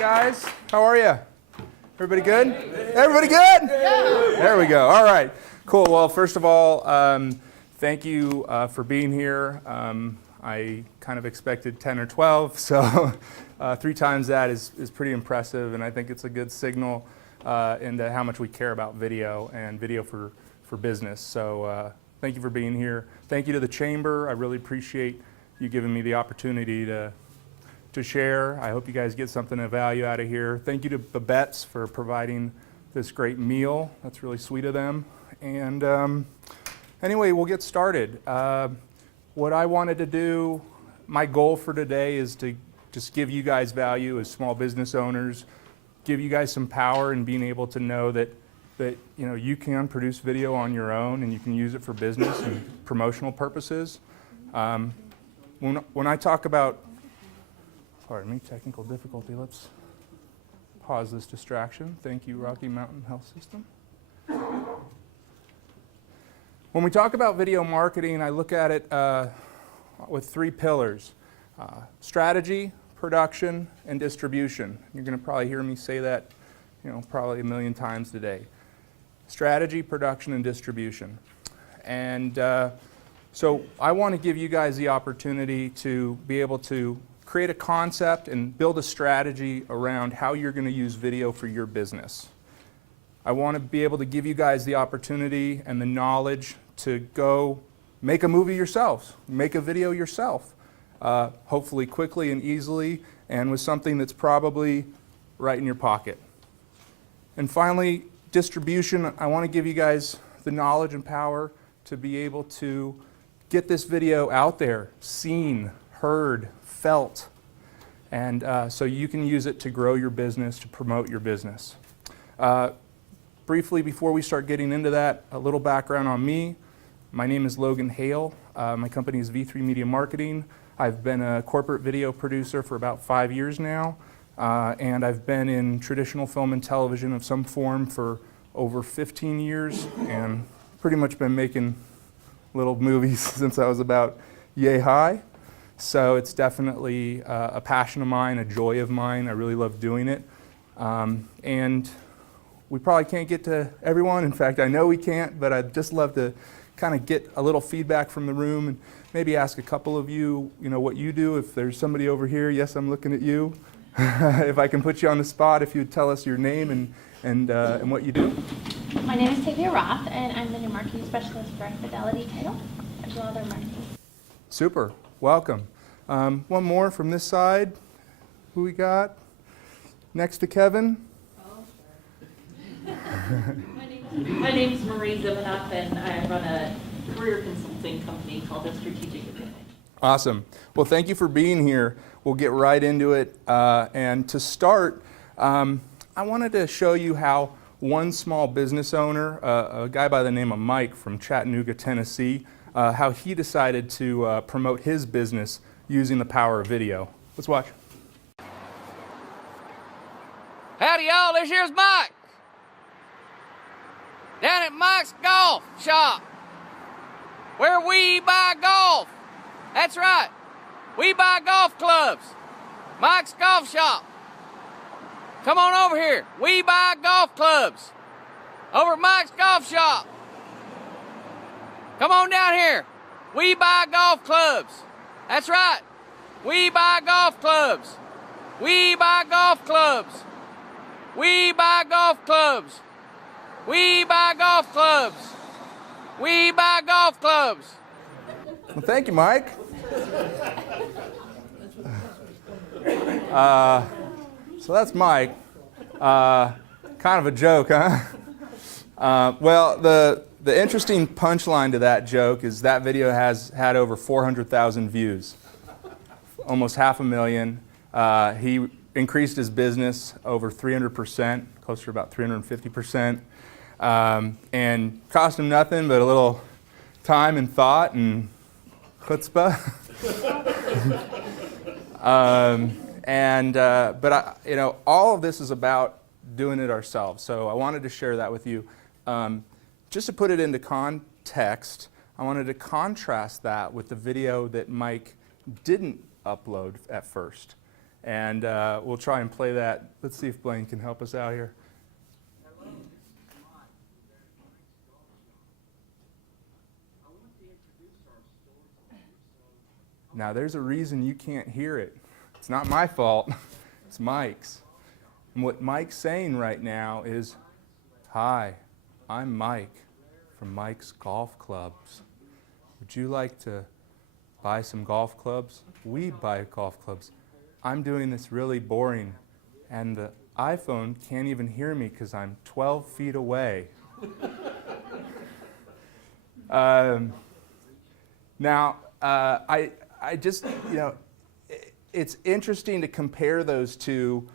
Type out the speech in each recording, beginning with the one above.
guys. How are you? Everybody good? Everybody good? Yeah. There we go. All right. Cool. Well, first of all, thank you for being here. I kind of expected 10 or 12, so 3 times that is pretty impressive, and I think it's a good signal into how much we care about video and video for business. So thank you for being here. Thank you to the Chamber. I really appreciate you giving me the opportunity to share. I hope you guys get something of value out of here. Thank you to Babette's for providing this great meal. That's really sweet of them. And anyway, we'll get started. What I wanted to do, my goal for today is to just give you guys value as small business owners, give you guys some power in being able to know that you can produce video on your own and you can use it for business and promotional purposes. When I talk about, pardon me, technical difficulty, let's pause this distraction. Thank you, Rocky Mountain Health System. When we talk about video marketing, I look at it with 3 pillars: strategy, production, and distribution. You're going to probably hear me say that, probably a million times today. Strategy, production, and distribution. And so I want to give you guys the opportunity to be able to create a concept and build a strategy around how you're going to use video for your business. I want to be able to give you guys the opportunity and the knowledge to go make a movie yourselves, make a video yourself, hopefully quickly and easily, and with something that's probably right in your pocket. And finally, distribution. I want to give you guys the knowledge and power to be able to get this video out there, seen, heard, felt, and so you can use it to grow your business, to promote your business. Briefly, before we start getting into that, a little background on me. My name is Logan Hale. My company is V3 Media Marketing. I've been a corporate video producer for about 5 years now, and I've been in traditional film and television of some form for over 15 years, and pretty much been making little movies since I was about yay high. So it's definitely a passion of mine, a joy of mine. I really love doing it. And we probably can't get to everyone. In fact, I know we can't, but I'd just love to kind of get a little feedback from the room and maybe ask a couple of you, what you do. If there's somebody over here, yes, I'm looking at you. If I can put you on the spot, if you'd tell us your name and what you do. My name is Tavia Roth, and I'm the new marketing specialist for Fidelity Title, as well as our marketing. Super. Welcome. One more from this side. Who we got? Next to Kevin. My name is Marie Zivanoff, and I run a career consulting company called The Strategic Advantage. Awesome. Well, thank you for being here. We'll get right into it. And to start, I wanted to show you how one small business owner, a guy by the name of Mike from Chattanooga, Tennessee, how he decided to promote his business using the power of video. Let's watch. Howdy, y'all. This here's Mike. Down at Mike's Golf Shop, where we buy golf. That's right. We buy golf clubs. Mike's Golf Shop. Come on over here. We buy golf clubs. Over at Mike's Golf Shop. Come on down here. We buy golf clubs. That's right. We buy golf clubs. We buy golf clubs. We buy golf clubs. We buy golf clubs. We buy golf clubs. Well, thank you, Mike. So that's Mike. Kind of a joke, huh? Well, the interesting punchline to that joke is that video has had over 400,000 views, almost 500,000. He increased his business over 300%, closer to about 350%, and cost him nothing but a little time and thought and chutzpah. But all of this is about doing it ourselves. So I wanted to share that with you. Just to put it into context, I wanted to contrast that with the video that Mike didn't upload at first. And we'll try and play that. Let's see if Blaine can help us out here. Now there's a reason you can't hear it. It's not my fault, it's Mike's. And what Mike's saying right now is, "Hi, I'm Mike from Mike's Golf Clubs. Would you like to buy some golf clubs? We buy golf clubs. I'm doing this really boring, and the iPhone can't even hear me because I'm 12 feet away." Now, I just, it's interesting to compare those two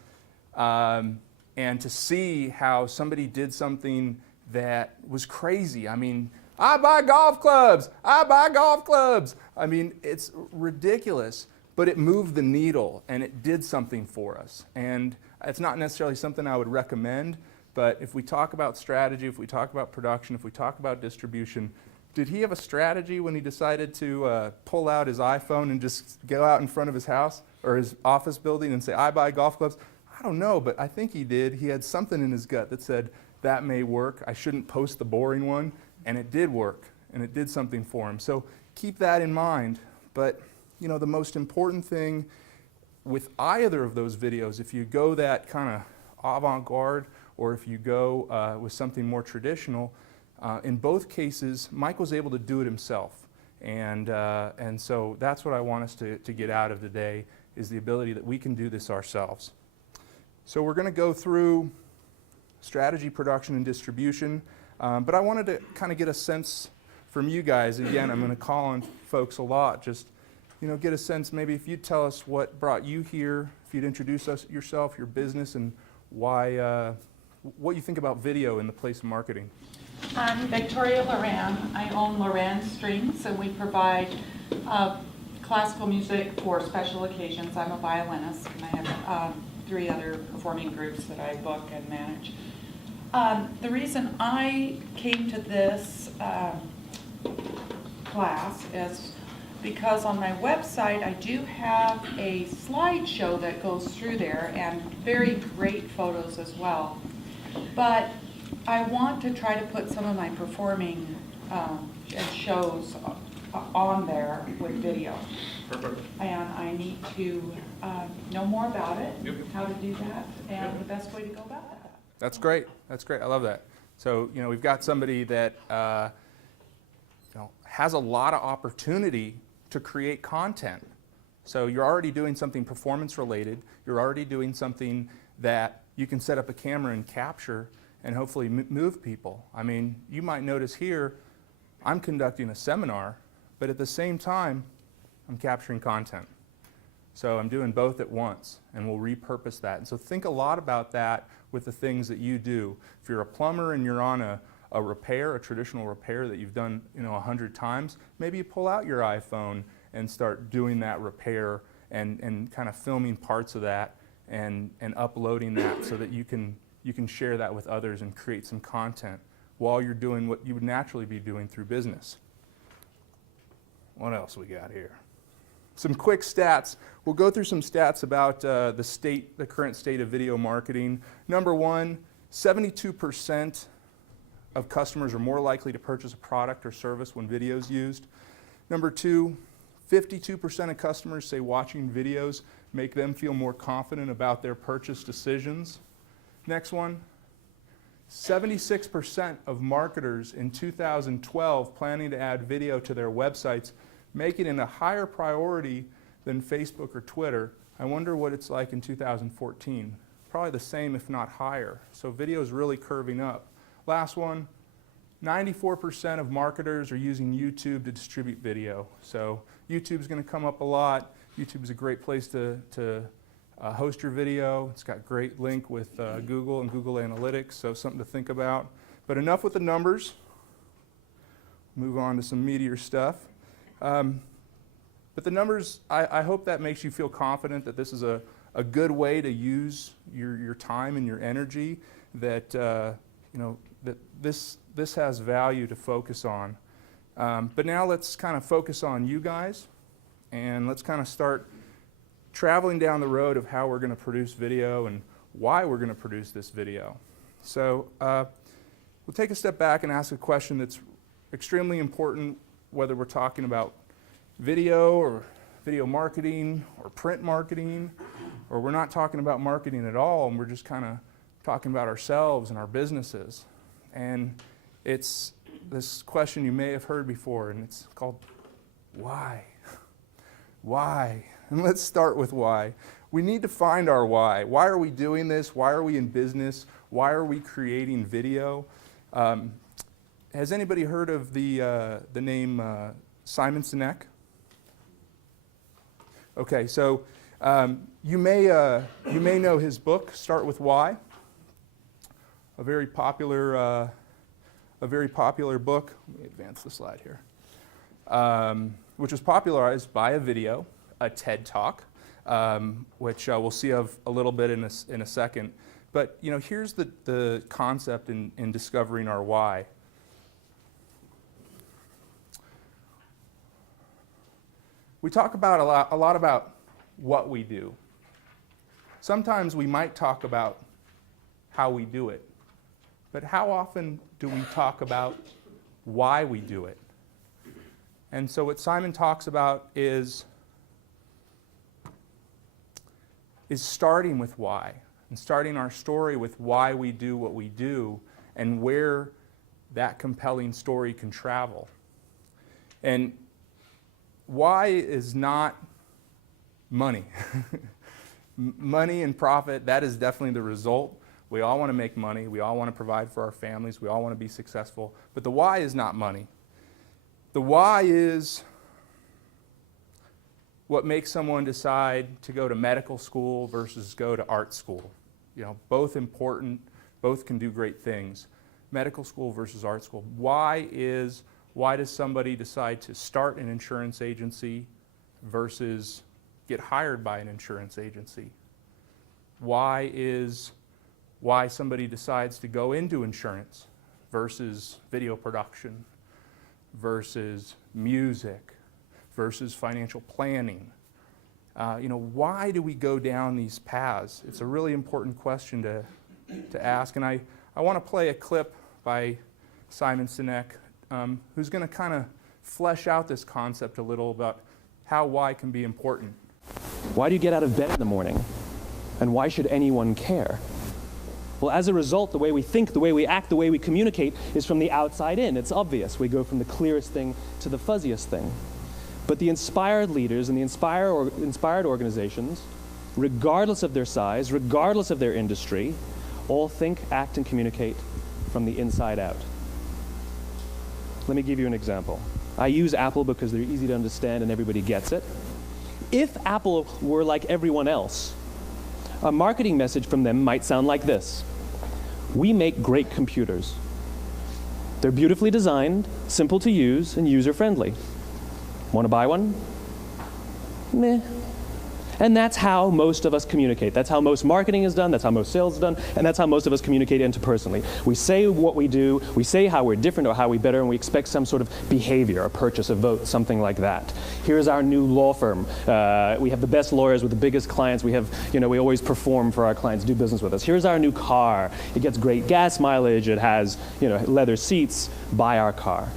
and to see how somebody did something that was crazy. I mean, I buy golf clubs. I buy golf clubs. I mean, it's ridiculous, but it moved the needle and it did something for us. And it's not necessarily something I would recommend, but if we talk about strategy, if we talk about production, if we talk about distribution, did he have a strategy when he decided to pull out his iPhone and just go out in front of his house or his office building and say, "I buy golf clubs"? I don't know, but I think he did. He had something in his gut that said, that may work. I shouldn't post the boring one. And it did work, and it did something for him. So keep that in mind. But the most important thing with either of those videos, if you go that kind of avant-garde or if you go with something more traditional, in both cases, Mike was able to do it himself. And so that's what I want us to get out of today, is the ability that we can do this ourselves. So we're going to go through strategy, production, and distribution. But I wanted to kind of get a sense from you guys. Again, I'm going to call on folks a lot. Just, get a sense, maybe if you'd tell us what brought you here, if you'd introduce yourself, your business, and why, what you think about video in the place of marketing. I'm Victoria Loran. I own Loran Strings, and we provide classical music for special occasions. I'm a violinist, and I have 3 other performing groups that I book and manage. The reason I came to this class is because on my website I do have a slideshow that goes through there and very great photos as well. But I want to try to put some of my performing and shows on there with video. Perfect. And I need to know more about it, how to do that, and the best way to go about that. That's great. That's great. I love that. So, we've got somebody that has a lot of opportunity to create content. So you're already doing something performance related. You're already doing something that you can set up a camera and capture and hopefully move people. I mean, you might notice here, I'm conducting a seminar, but at the same time, I'm capturing content. So I'm doing both at once, and we'll repurpose that. And so think a lot about that with the things that you do. If you're a plumber and you're on a repair, a traditional repair that you've done 100 times, maybe you pull out your iPhone and start doing that repair and kind of filming parts of that and uploading that so that you can share that with others and create some content while you're doing what you would naturally be doing through business. What else we got here? Some quick stats. We'll go through some stats about the current state of video marketing. Number one, 72% of customers are more likely to purchase a product or service when video is used. Number two, 52% of customers say watching videos make them feel more confident about their purchase decisions. Next one, 76% of marketers in 2012 planning to add video to their websites, making it a higher priority than Facebook or Twitter. I wonder what it's like in 2014. Probably the same, if not higher. So video is really curving up. Last one, 94% of marketers are using YouTube to distribute video. So YouTube's going to come up a lot. YouTube is a great place to host your video. It's got great link with Google and Google Analytics, so something to think about. But enough with the numbers. Move on to some meatier stuff. But the numbers, I hope that makes you feel confident that this is a good way to use your time and your energy, that that this has value to focus on. But now let's kind of focus on you guys, and let's kind of start traveling down the road of how we're going to produce video and why we're going to produce this video. So we'll take a step back and ask a question that's extremely important, whether we're talking about video or video marketing or print marketing, or we're not talking about marketing at all and we're just kind of talking about ourselves and our businesses. And it's this question you may have heard before, and it's called why? Why? And let's start with why. We need to find our why. Why are we doing this? Why are we in business? Why are we creating video? Has anybody heard of the name Simon Sinek? Okay, so you may know his book, Start With Why, a very popular book. Let me advance the slide here, which was popularized by a video, a TED Talk, which we'll see of a little bit in a second. But here's the concept in discovering our why. We talk about a lot about what we do. Sometimes we might talk about how we do it, but how often do we talk about why we do it? And so what Simon talks about is starting with why, and starting our story with why we do what we do and where that compelling story can travel. And why is not money. Money and profit, that is definitely the result. We all want to make money. We all want to provide for our families. We all want to be successful. But the why is not money. The why is what makes someone decide to go to medical school versus go to art school. Both important, both can do great things. Medical school versus art school. Why does somebody decide to start an insurance agency versus get hired by an insurance agency? Why somebody decides to go into insurance versus video production versus music versus financial planning? Why do we go down these paths? It's a really important question to ask. And I want to play a clip by Simon Sinek, who's going to kind of flesh out this concept a little about how why can be important. Why do you get out of bed in the morning? And why should anyone care? Well, as a result, the way we think, the way we act, the way we communicate is from the outside in. It's obvious. We go from the clearest thing to the fuzziest thing. But the inspired leaders and the inspired organizations, regardless of their size, regardless of their industry, all think, act, and communicate from the inside out. Let me give you an example. I use Apple because they're easy to understand and everybody gets it. If Apple were like everyone else, a marketing message from them might sound like this. We make great computers. They're beautifully designed, simple to use, and user-friendly. Want to buy one? Meh. And that's how most of us communicate. That's how most marketing is done, that's how most sales is done, and that's how most of us communicate interpersonally. We say what we do, we say how we're different or how we better, and we expect some sort of behavior, a purchase, a vote, something like that. Here's our new law firm. We have the best lawyers with the biggest clients. We have, we always perform for our clients, do business with us. Here's our new car. It gets great gas mileage. It has, leather seats. Buy our car.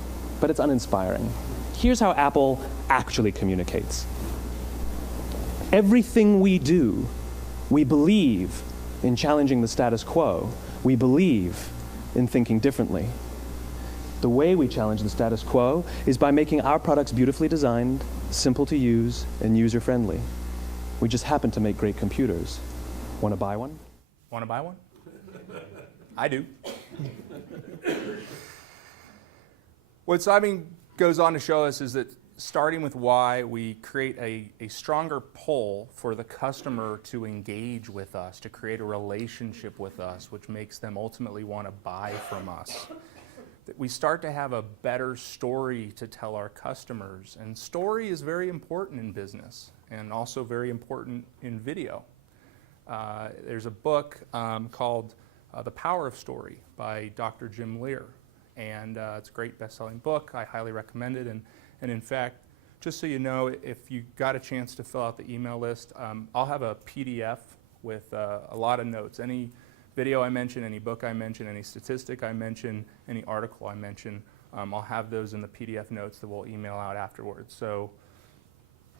But it's uninspiring. Here's how Apple actually communicates. Everything we do, we believe in challenging the status quo. We believe in thinking differently. The way we challenge the status quo is by making our products beautifully designed, simple to use, and user-friendly. We just happen to make great computers. Want to buy one? Want to buy one? I do. What Simon goes on to show us is that starting with why, we create a stronger pull for the customer to engage with us, to create a relationship with us, which makes them ultimately want to buy from us. That we start to have a better story to tell our customers. And story is very important in business and also very important in video. There's a book called The Power of Story by Dr. Jim Lear. And it's a great best-selling book. I highly recommend it. And in fact, just so you know, if you got a chance to fill out the email list, I'll have a PDF with a lot of notes. Any video I mention, any book I mention, any statistic I mention, any article I mention, I'll have those in the PDF notes that we'll email out afterwards. So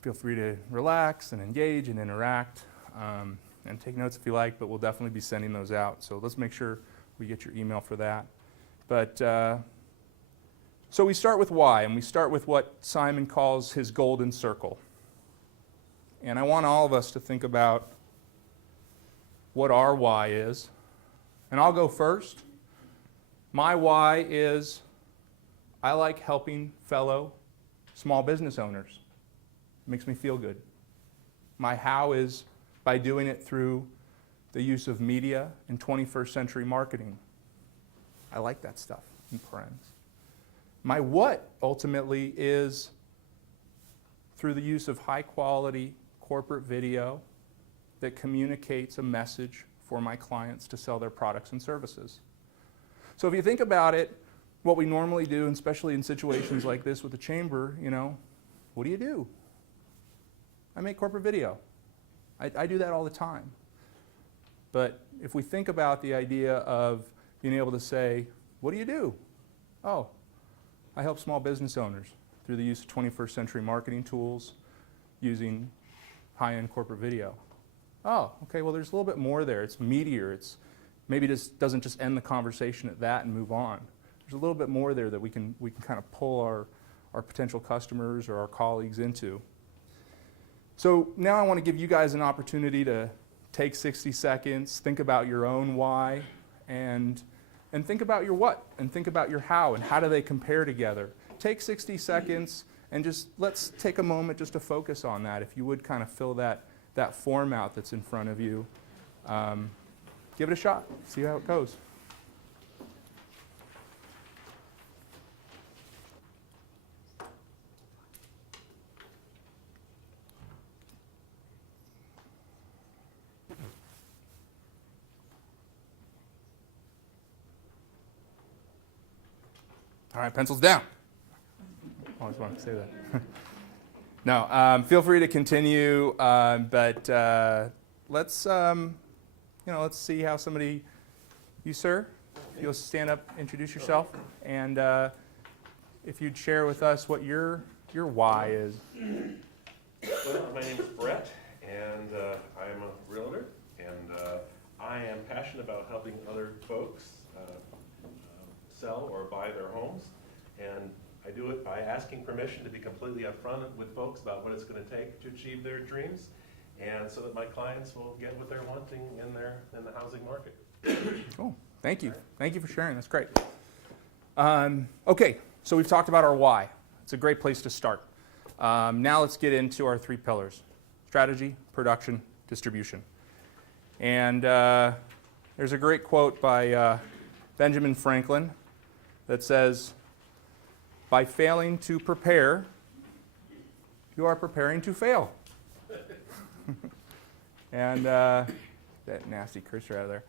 feel free to relax and engage and interact, and take notes if you like, but we'll definitely be sending those out. So let's make sure we get your email for that. But so we start with why, and we start with what Simon calls his golden circle. And I want all of us to think about what our why is. And I'll go first. My why is I like helping fellow small business owners. It makes me feel good. My how is by doing it through the use of media and 21st century marketing. I like that stuff in parens. My what ultimately is through the use of high quality corporate video that communicates a message for my clients to sell their products and services. So if you think about it, what we normally do, and especially in situations like this with the chamber, what do? I make corporate video. I do that all the time. But if we think about the idea of being able to say, what do? Oh, I help small business owners through the use of 21st century marketing tools using high-end corporate video. Oh, okay, well there's a little bit more there. It's meatier. It's maybe just doesn't just end the conversation at that and move on. There's a little bit more there that we can kind of pull our potential customers or our colleagues into. So now I want to give you guys an opportunity to take 60 seconds, think about your own why, and think about your what, and think about your how, and how do they compare together. Take 60 seconds, and just let's take a moment just to focus on that. If you would kind of fill that form out that's in front of you. Give it a shot, see how it goes. All right, pencils down. Always wanted to say that. No, feel free to continue, but let's see how somebody, you sir, if you'll stand up, introduce yourself, and if you'd share with us what your why is. Well, my name is Brett, and I am a realtor, and I am passionate about helping other folks sell or buy their homes, and I do it by asking permission to be completely upfront with folks about what it's going to take to achieve their dreams, and so that my clients will get what they're wanting in the housing market. Cool. Thank you. Thank you for sharing. That's great. Okay, so we've talked about our why. It's a great place to start. Now let's get into our three pillars: strategy, production, distribution. And there's a great quote by Benjamin Franklin that says, "By failing to prepare, you are preparing to fail." And that nasty cursor out of there.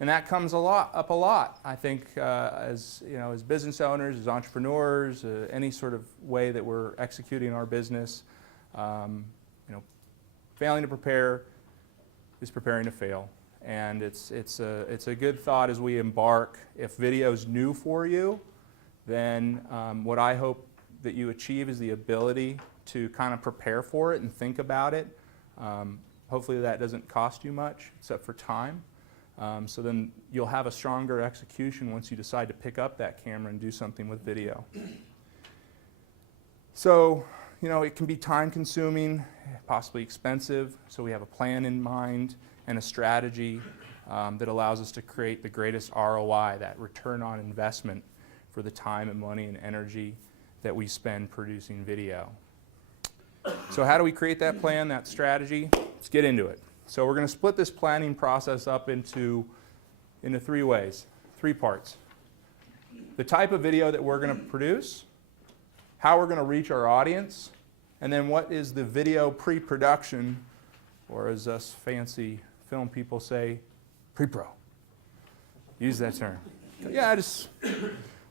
And that comes up a lot, I think, as business owners, as entrepreneurs, any sort of way that we're executing our business. Failing to prepare is preparing to fail. And it's a good thought as we embark. If video is new for you, then what I hope that you achieve is the ability to kind of prepare for it and think about it. Hopefully that doesn't cost you much except for time. So then you'll have a stronger execution once you decide to pick up that camera and do something with video. So, it can be time consuming, possibly expensive, so we have a plan in mind and a strategy that allows us to create the greatest ROI, that return on investment for the time and money and energy that we spend producing video. So how do we create that plan, that strategy? Let's get into it. So we're going to split this planning process up into three ways, three parts. The type of video that we're going to produce, how we're going to reach our audience, and then what is the video pre-production, or as us fancy film people say, pre-pro. Use that term.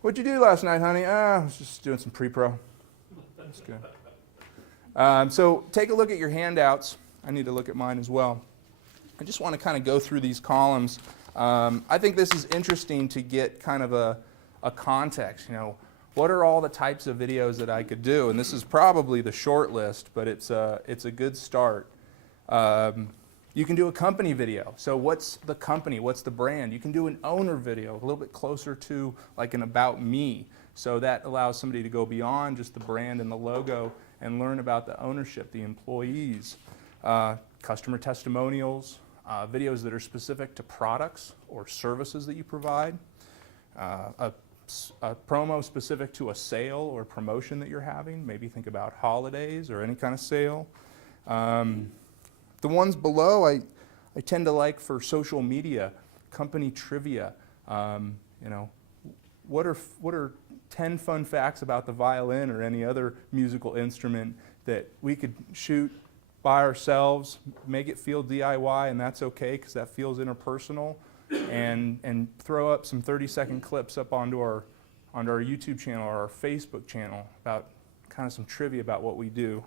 What'd you do last night, honey? I was just doing some pre-pro. That's good. So take a look at your handouts. I need to look at mine as well. I just want to kind of go through these columns. I think this is interesting to get kind of a context. You know, what are all the types of videos that I could do? And this is probably the short list, but it's a good start. You can do a company video. So what's the company? What's the brand? You can do an owner video, a little bit closer to like an about me. So that allows somebody to go beyond just the brand and the logo and learn about the ownership, the employees, customer testimonials, videos that are specific to products or services that you provide, a promo specific to a sale or promotion that you're having. Maybe think about holidays or any kind of sale. The ones below I tend to like for social media, company trivia. You know, what are 10 fun facts about the violin or any other musical instrument that we could shoot by ourselves, make it feel DIY, and that's okay because that feels interpersonal, and throw up some 30-second clips up onto our YouTube channel or our Facebook channel about kind of some trivia about what we do,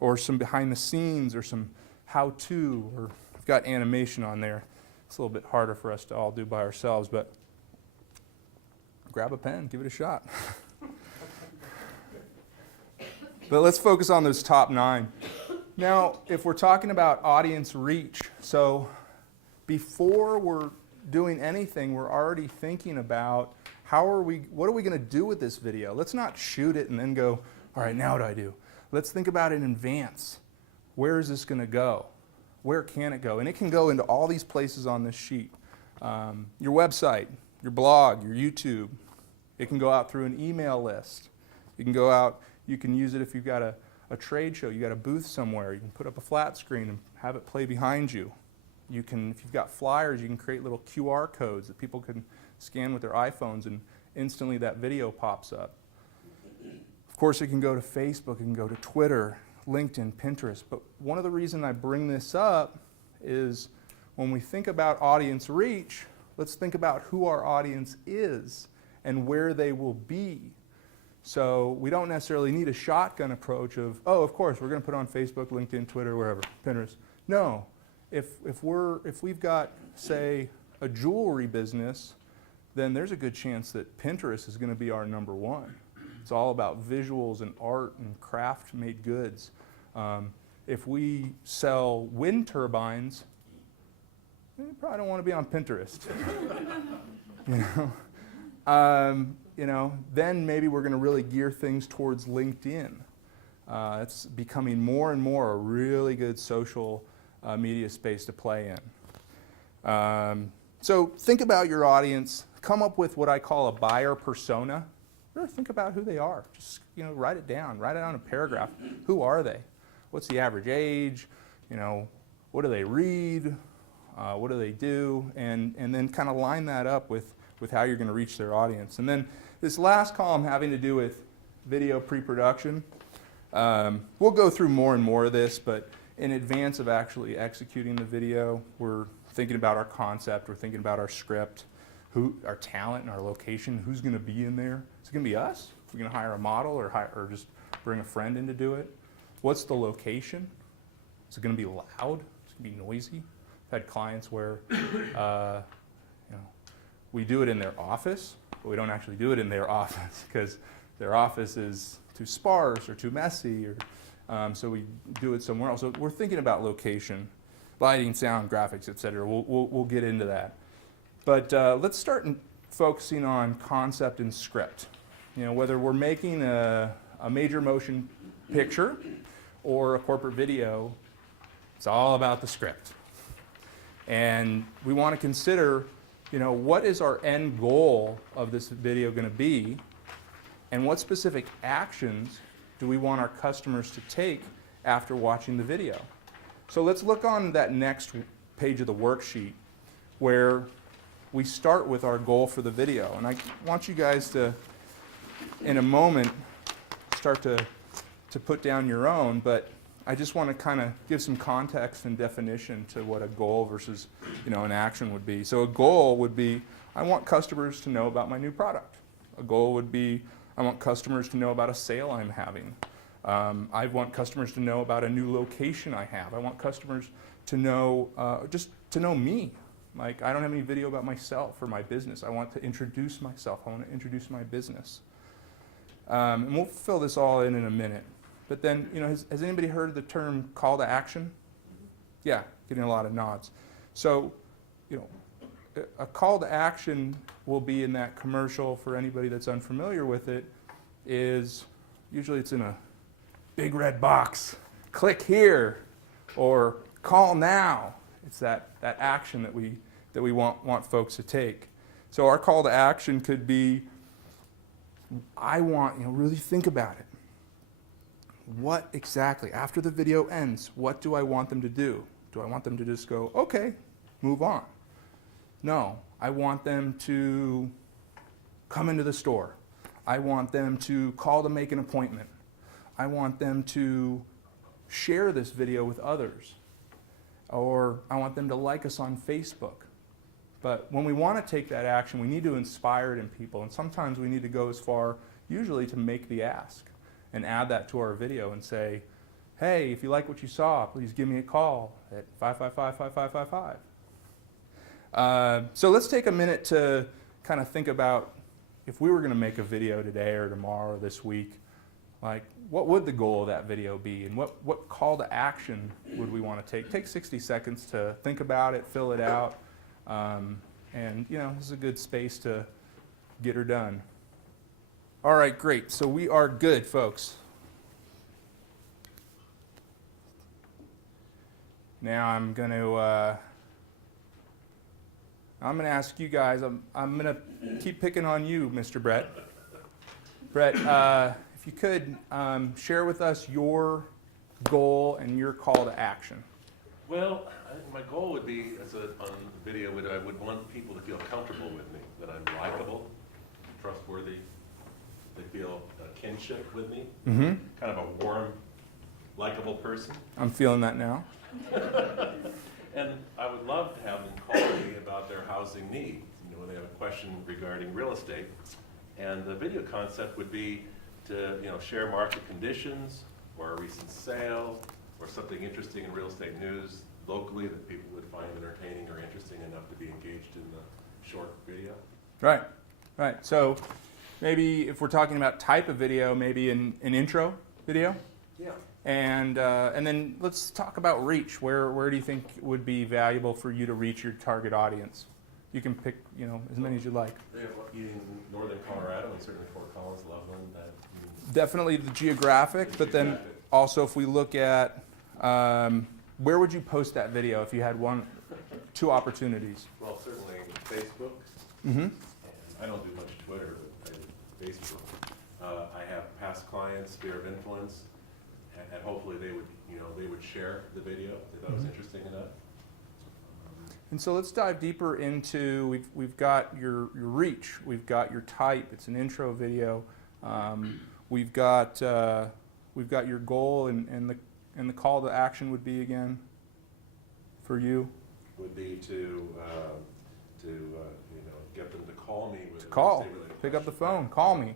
or some behind the scenes or some how-to, or we've got animation on there. It's a little bit harder for us to all do by ourselves, but grab a pen, give it a shot. But let's focus on those top 9. Now, if we're talking about audience reach, so before we're doing anything, we're already thinking about what are we going to do with this video? Let's not shoot it and then go, all right, now what do I do? Let's think about it in advance. Where is this going to go? Where can it go? And it can go into all these places on this sheet. Your website, your blog, your YouTube. It can go out through an email list. You can go out, you can use it if you've got a trade show, you got a booth somewhere, you can put up a flat screen and have it play behind you. You can, if you've got flyers, you can create little QR codes that people can scan with their iPhones and instantly that video pops up. Of course, it can go to Facebook, it can go to Twitter, LinkedIn, Pinterest. But one of the reasons I bring this up is when we think about audience reach, let's think about who our audience is and where they will be. So we don't necessarily need a shotgun approach of, oh, of course, we're going to put on Facebook, LinkedIn, Twitter, wherever, Pinterest. No. If we've got, say, a jewelry business, then there's a good chance that Pinterest is going to be our number 1. It's all about visuals and art and craft-made goods. If we sell wind turbines, you probably don't want to be on Pinterest. Then maybe we're going to really gear things towards LinkedIn. It's becoming more and more a really good social media space to play in. So think about your audience. Come up with what I call a buyer persona. Really think about who they are. Just write it down. Write it on a paragraph. Who are they? What's the average age? What do they read? What do they do? And then kind of line that up with how you're going to reach their audience. And then this last column having to do with video pre-production. We'll go through more and more of this, but in advance of actually executing the video, we're thinking about our concept, we're thinking about our script, our talent and our location, who's going to be in there. Is it going to be us? Are we going to hire a model or just bring a friend in to do it? What's the location? Is it going to be loud? Is it going to be noisy? I've had clients where we do it in their office, but we don't actually do it in their office because their office is too sparse or too messy, or so we do it somewhere else. So we're thinking about location, lighting, sound, graphics, etc. We'll get into that. But let's start focusing on concept and script. Whether we're making a major motion picture or a corporate video, it's all about the script. And we want to consider, what is our end goal of this video going to be, and what specific actions do we want our customers to take after watching the video. So let's look on that next page of the worksheet where we start with our goal for the video. And I want you guys to, in a moment, start to put down your own, but I just want to kind of give some context and definition to what a goal versus an action would be. So a goal would be, I want customers to know about my new product. A goal would be, I want customers to know about a sale I'm having. I want customers to know about a new location I have. I want customers to know, just to know me. Like, I don't have any video about myself or my business. I want to introduce myself. I want to introduce my business. And we'll fill this all in a minute. But then, you know, has anybody heard the term call to action? Yeah, getting a lot of nods. So, you know, a call to action will be in that commercial. For anybody that's unfamiliar with it, is usually it's in a big red box. Click here, or call now. It's that action that we want folks to take. So our call to action could be, I want, you know, really think about it. What exactly, after the video ends, what do I want them to do? Do I want them to just go, okay, move on? No, I want them to come into the store. I want them to call to make an appointment. I want them to share this video with others. Or I want them to like us on Facebook. But when we want to take that action, we need to inspire it in people. And sometimes we need to go as far, usually, to make the ask and add that to our video and say, hey, if you like what you saw, please give me a call at 555-5555. So let's take a minute to kind of think about, if we were going to make a video today or tomorrow or this week, like, what would the goal of that video be, and what call to action would we want to take? Take 60 seconds to think about it, fill it out, and you know, this is a good space to get her done. All right, great. So we are good, folks. Now I'm going to ask you guys. I'm going to keep picking on you, Mr. Brett. Brett, if you could share with us your goal and your call to action. Well, I think my goal would be, on the video, I would want people to feel comfortable with me, that I'm likable, trustworthy, they feel a kinship with me, kind of a warm, likable person. I'm feeling that now. And I would love to have them call me about their housing needs, you know, when they have a question regarding real estate. And the video concept would be to, you know, share market conditions, or a recent sale, or something interesting in real estate news locally that people would find entertaining or interesting enough to be engaged in the short video. Right, right. So maybe if we're talking about type of video, maybe an intro video. Yeah. And then let's talk about reach. Where do you think would be valuable for you to reach your target audience? You can pick, you know, as many as you like. They have in northern Colorado, and certainly Fort Collins, Loveland. Definitely the geographic, but then also if we look at where would you post that video if you had two opportunities? Well, certainly Facebook. Mm-hmm. And I don't do much Twitter, but I do Facebook. I have past clients, sphere of influence, and hopefully they would share the video if that was interesting enough. And so let's dive deeper into, we've got your reach, we've got your type, it's an intro video, we've got your goal, and the call to action would be, again, for you? Would be to get them to call me with Pick up the phone, call me.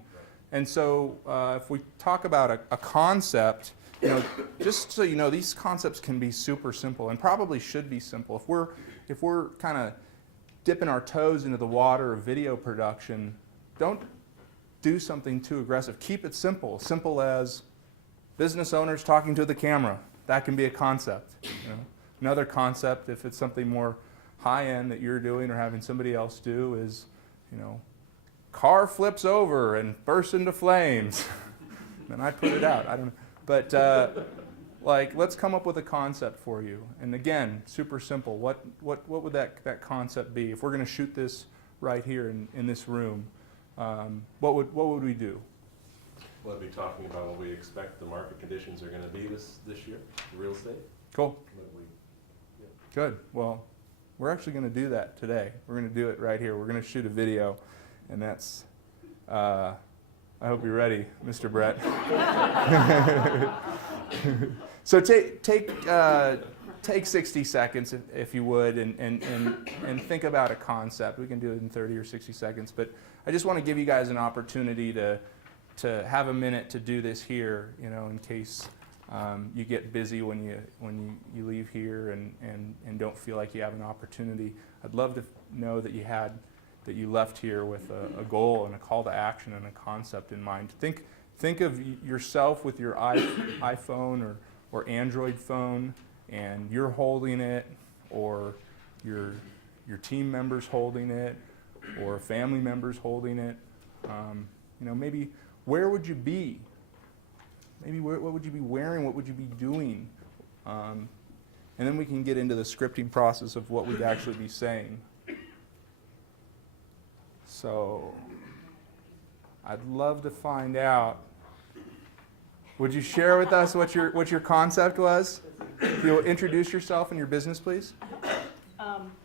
And so if we talk about a concept, you know, just so you know, these concepts can be super simple and probably should be simple. If we're kind of dipping our toes into the water of video production, don't do something too aggressive. Keep it simple. Simple as business owners talking to the camera. That can be a concept. You know? Another concept, if it's something more high-end that you're doing or having somebody else do, is, you know, car flips over and bursts into flames. And I put it out. I don't know. But like, let's come up with a concept for you. And again, super simple. What would that concept be? If we're going to shoot this right here in this room, what would we do? We'll be talking about what we expect the market conditions are going to be this year for real estate. Cool. Good. Well, we're actually going to do that today. We're going to do it right here. We're going to shoot a video, and that's. I hope you're ready, Mr. Brett. So take 60 seconds, if you would, and think about a concept. We can do it in 30 or 60 seconds, but I just want to give you guys an opportunity to to have a minute to do this here, you know, in case you get busy when you leave here and don't feel like you have an opportunity. I'd love to know that you left here with a goal and a call to action and a concept in mind. Think of yourself with your iPhone or Android phone, and you're holding it, or your team members holding it, or family members holding it. You know, maybe where would you be? Maybe what would you be wearing? What would you be doing? And then we can get into the scripting process of what we'd actually be saying. So I'd love to find out. Would you share with us what your concept was? If you'll introduce yourself and your business, please.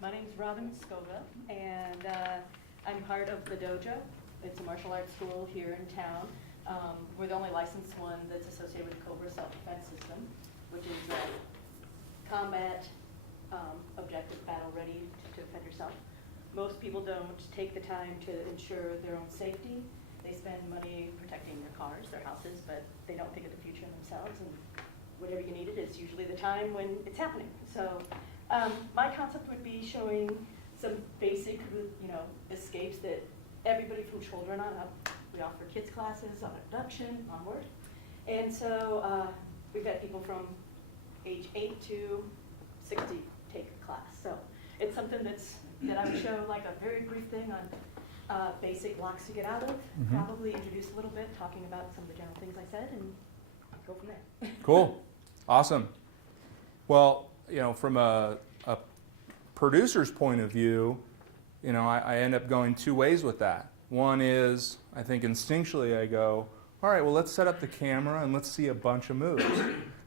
My name is Robin Scova, and I'm part of the Dojo. It's a martial arts school here in town. We're the only licensed one that's associated with the Cobra Self-Defense System, which is combat, objective, battle ready to defend yourself. Most people don't take the time to ensure their own safety. They spend money protecting their cars, their houses, but they don't think of the future themselves. And whenever you need it is usually the time when it's happening. So my concept would be showing some basic, escapes that everybody from children on up. We offer kids classes on abduction, onward. And so we've had people from age 8 to 60 take a class. So it's something that I would show like a very brief thing on basic blocks to get out of, probably introduce a little bit, talking about some of the general things I said, and go from there. Cool. Awesome. Well, from a producer's point of view, I end up going two ways with that. One is, I think instinctually I go, all right, well, let's set up the camera and let's see a bunch of moves.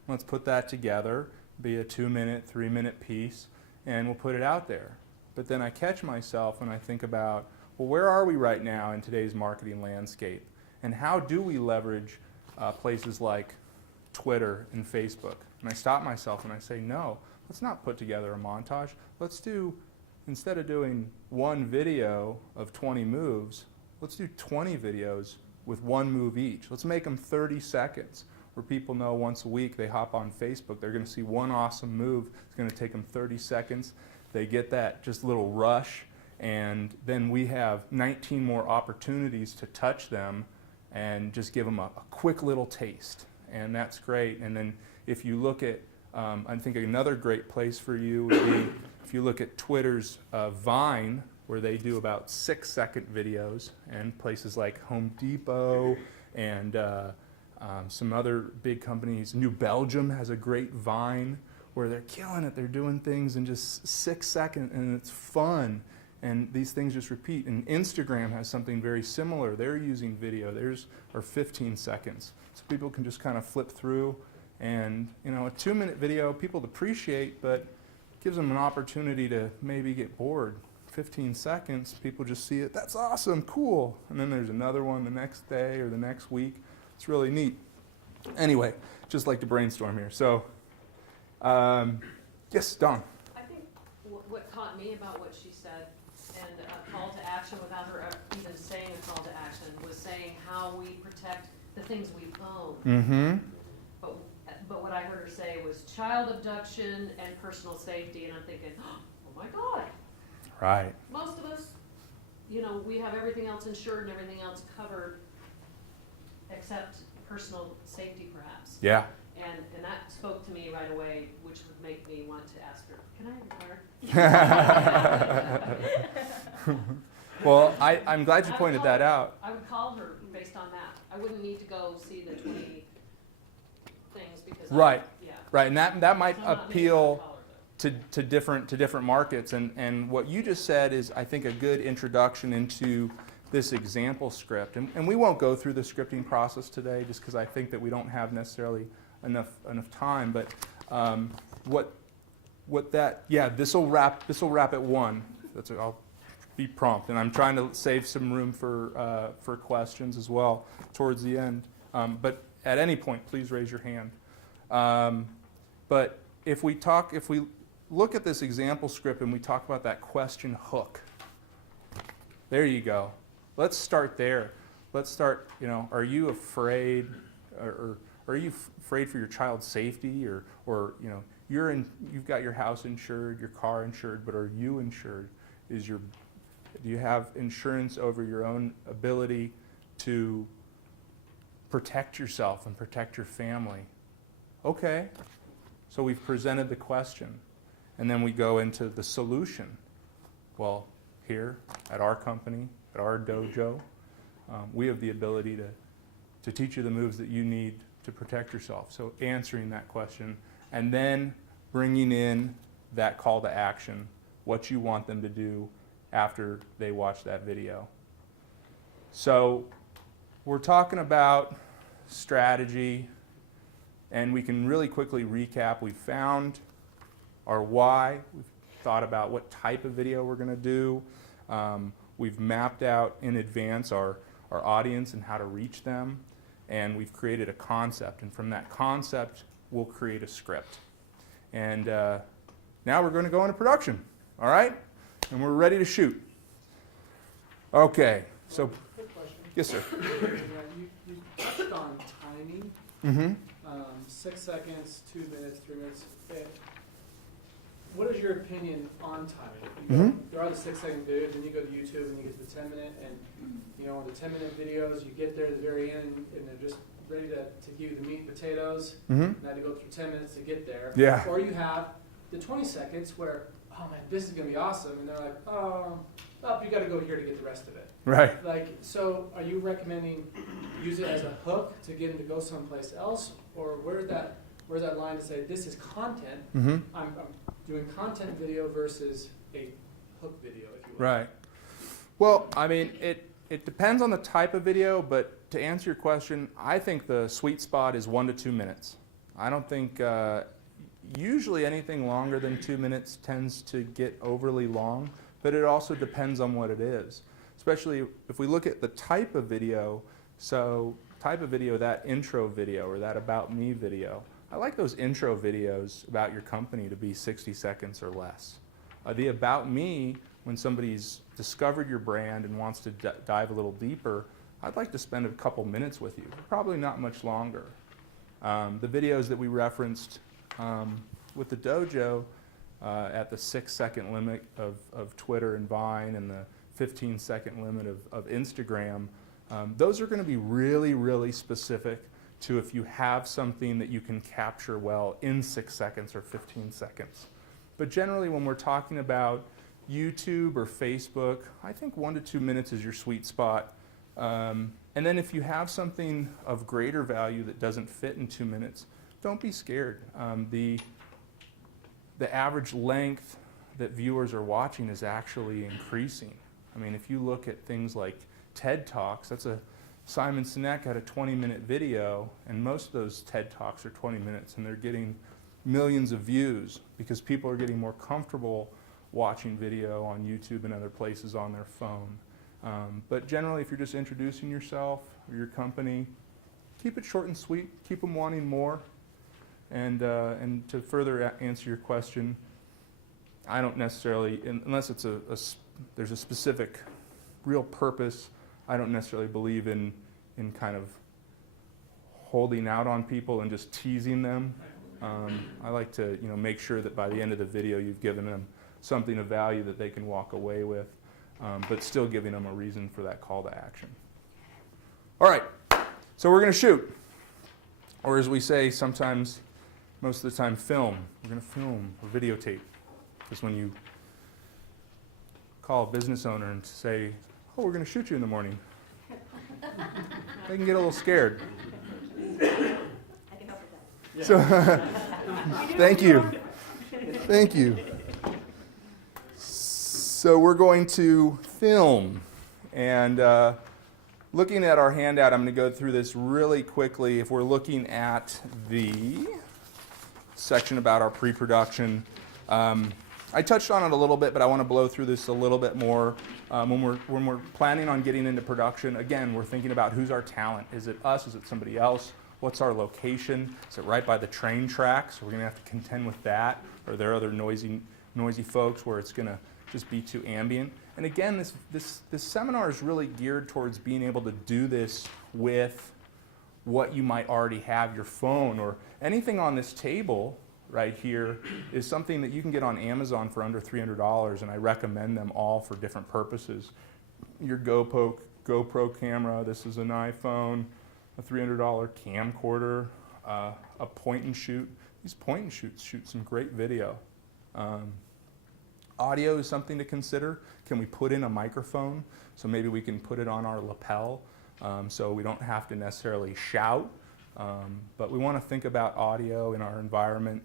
Let's put that together, be a 2-minute, 3-minute piece, and we'll put it out there. But then I catch myself and I think about, well, where are we right now in today's marketing landscape? And how do we leverage places like Twitter and Facebook? And I stop myself and I say, no, let's not put together a montage. Let's do, instead of doing one video of 20 moves, let's do 20 videos with one move each. Let's make them 30 seconds where people know once a week they hop on Facebook, they're going to see one awesome move. It's going to take them 30 seconds. They get that just little rush, and then we have 19 more opportunities to touch them and just give them a quick little taste. And that's great. And then if you look at, I think another great place for you would be if you look at Twitter's Vine, where they do about 6-second videos, and places like Home Depot and some other big companies. New Belgium has a great Vine where they're killing it. They're doing things in just 6 seconds, and it's fun. And these things just repeat. And Instagram has something very similar. They're using video. Theirs are 15 seconds. So people can just kind of flip through. And a 2-minute video people appreciate, but gives them an opportunity to maybe get bored. 15 seconds, people just see it. That's awesome, cool. And then there's another one the next day or the next week. It's really neat. Anyway, just like to brainstorm here. So, yes, Dawn. I think what caught me about what she said, and a call to action without her even saying a call to action, was saying how we protect the things we own. Mm-hmm. But what I heard her say was child abduction and personal safety, and I'm thinking, oh my God. Right. Most of us, we have everything else insured and everything else covered, except personal safety, perhaps. Yeah. And that spoke to me right away, which would make me want to ask her, can I have your card? Well, I'm glad you pointed that out. I would call her based on that. I wouldn't need to go see the 20 things because Right. Yeah. Right, and that might So I'm not maybe appeal I'll call her, but- to different markets. And what you just said is, I think, a good introduction into this example script. And we won't go through the scripting process today, just because I think that we don't have necessarily enough time. But this will wrap at 1. I'll be prompt, and I'm trying to save some room for questions as well towards the end. But at any point, please raise your hand. But if we look at this example script and we talk about that question hook, there you go. Let's start there. let's start, are you afraid, or are you afraid for your child's safety, or you've got your house insured, your car insured, but are you insured? Do you have insurance over your own ability to protect yourself and protect your family? Okay, so we've presented the question, and then we go into the solution. Well, here at our company, at our dojo, we have the ability to teach you the moves that you need to protect yourself. So answering that question, and then bringing in that call to action, what you want them to do after they watch that video. So we're talking about strategy, and we can really quickly recap. We found our why. We've thought about what type of video we're going to do. We've mapped out in advance our audience and how to reach them. And we've created a concept. And from that concept, we'll create a script. And now we're going to go into production. All right? And we're ready to shoot. Okay. So, quick question. Yes, sir. You touched on timing. Mm-hmm. 6 seconds, 2 minutes, 3 minutes. What is your opinion on timing? There are the 6-second videos, and you go to YouTube and you get to the 10-minute, and on the 10-minute videos, you get there at the very end, and they're just ready to give you the meat and potatoes. And I had to go through 10 minutes to get there. Yeah. Or you have the 20 seconds where, oh man, this is gonna be awesome, and they're like, oh, you got to go here to get the rest of it. Right. So are you recommending use it as a hook to get them to go someplace else, or where's that line to say this is content? I'm doing content video versus a hook video, if you will. Right. Well, I mean, it depends on the type of video, but to answer your question, I think the sweet spot is 1 to 2 minutes. I don't think usually anything longer than 2 minutes tends to get overly long, but it also depends on what it is. Especially if we look at the type of video, that intro video or that about me video, I like those intro videos about your company to be 60 seconds or less. The about me, when somebody's discovered your brand and wants to dive a little deeper, I'd like to spend a couple minutes with you, probably not much longer. The videos that we referenced with the dojo at the 6-second limit of Twitter and Vine and the 15-second limit of Instagram, those are going to be really, really specific to if you have something that you can capture well in 6 seconds or 15 seconds. But generally when we're talking about YouTube or Facebook, I think 1 to 2 minutes is your sweet spot. And then if you have something of greater value that doesn't fit in 2 minutes, don't be scared. The average length that viewers are watching is actually increasing. I mean, if you look at things like TED Talks, Simon Sinek had a 20-minute video, and most of those TED Talks are 20 minutes, and they're getting millions of views because people are getting more comfortable watching video on YouTube and other places on their phone. But generally, if you're just introducing yourself or your company, keep it short and sweet. Keep them wanting more. And to further answer your question, I don't necessarily, unless it's there's a specific real purpose, I don't necessarily believe in kind of holding out on people and just teasing them. I like to make sure that by the end of the video you've given them something of value that they can walk away with, but still giving them a reason for that call to action. All right, so we're going to shoot. Or as we say sometimes, most of the time, film. We're going to film or videotape. Because when you call a business owner and say, oh, we're going to shoot you in the morning, they can get a little scared. I can help with that. So, thank you. Thank you. So we're going to film. And looking at our handout, I'm going to go through this really quickly. If we're looking at the section about our pre-production, I touched on it a little bit, but I want to blow through this a little bit more. When we're planning on getting into production, again, we're thinking about who's our talent. Is it us? Is it somebody else? What's our location? Is it right by the train tracks? So we're going to have to contend with that. Or are there other noisy folks where it's going to just be too ambient? And again, this seminar is really geared towards being able to do this with what you might already have, your phone or anything on this table right here is something that you can get on Amazon for under $300, and I recommend them all for different purposes. Your GoPro camera, this is an iPhone, a $300 camcorder, a point and shoot. These point and shoots shoot some great video. Audio is something to consider. Can we put in a microphone? So maybe we can put it on our lapel so we don't have to necessarily shout. But we want to think about audio in our environment.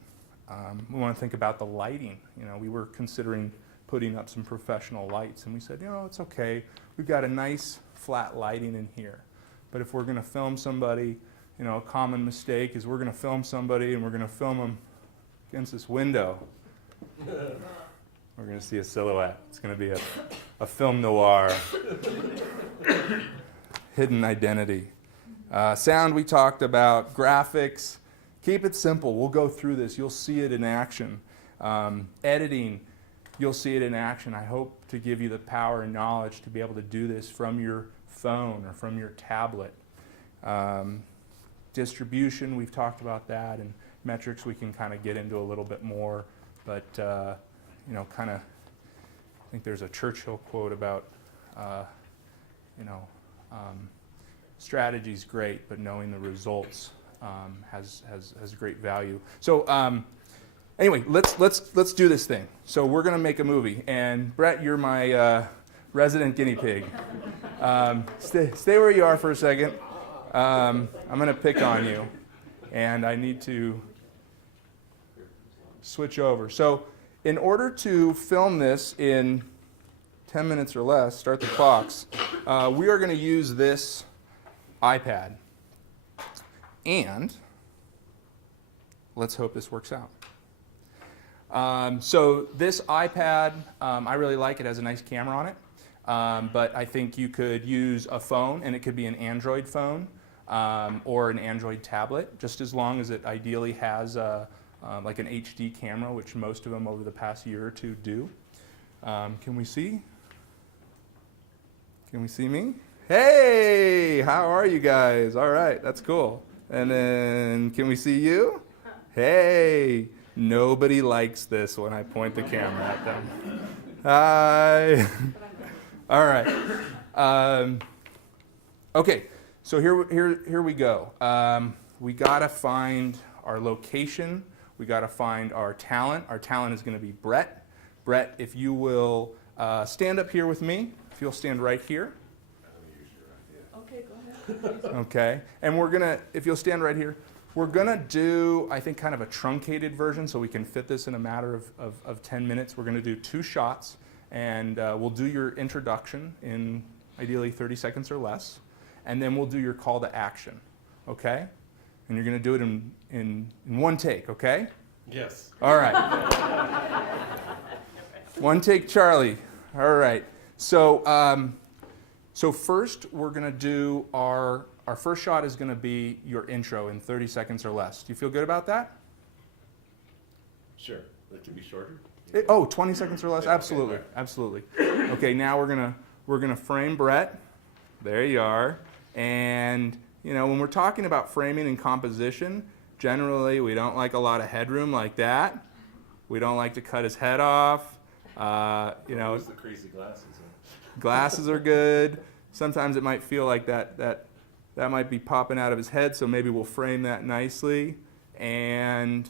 We want to think about the lighting. You know, we were considering putting up some professional lights, and we said, you know, it's okay. We've got a nice flat lighting in here. But if we're going to film somebody, you know, a common mistake is we're going to film somebody and we're going to film them against this window. We're going to see a silhouette. It's going to be a film noir. Hidden identity. Sound we talked about. Graphics. Keep it simple. We'll go through this. You'll see it in action. Editing. You'll see it in action. I hope to give you the power and knowledge to be able to do this from your phone or from your tablet. Distribution, we've talked about that, and metrics we can kind of get into a little bit more, but you know, kind of, I think there's a Churchill quote about, you know, strategy's great, but knowing the results has great value. So anyway, let's do this thing. So we're going to make a movie, and Brett, you're my resident guinea pig. Stay where you are for a second. I'm going to pick on you, and I need to switch over. So in order to film this in 10 minutes or less, start the clocks, we are going to use this iPad. And let's hope this works out. So this iPad, I really like it. It has a nice camera on it. But I think you could use a phone, and it could be an Android phone or an Android tablet, just as long as it ideally has like an HD camera, which most of them over the past year or two do. Can we see? Can we see me? Hey, how are you guys? All right, that's cool. And then can we see you? Hey, nobody likes this when I point the camera at them. Hi. All right. Okay, so here we go. We gotta find our location. We gotta find our talent. Our talent is gonna be Brett. Brett, if you will stand up here with me. If you'll stand right here. Okay, go ahead. Okay, and we're gonna, if you'll stand right here, we're gonna do, I think, kind of a truncated version so we can fit this in a matter of 10 minutes. We're gonna do 2 shots, and we'll do your introduction in ideally 30 seconds or less, and then we'll do your call to action, okay? And you're gonna do it in one take, okay? Yes. All right. One take, Charlie. All right. So, so first we're going to do our first shot is going to be your intro in 30 seconds or less. Do you feel good about that? Sure. That can be shorter. 20 seconds or less? Absolutely. Absolutely. Okay, now we're gonna frame Brett. There you are. And you know, when we're talking about framing and composition, generally we don't like a lot of headroom like that. We don't like to cut his head off. You know, Use the crazy glasses. Glasses are good. Sometimes it might feel like that might be popping out of his head, so maybe we'll frame that nicely. And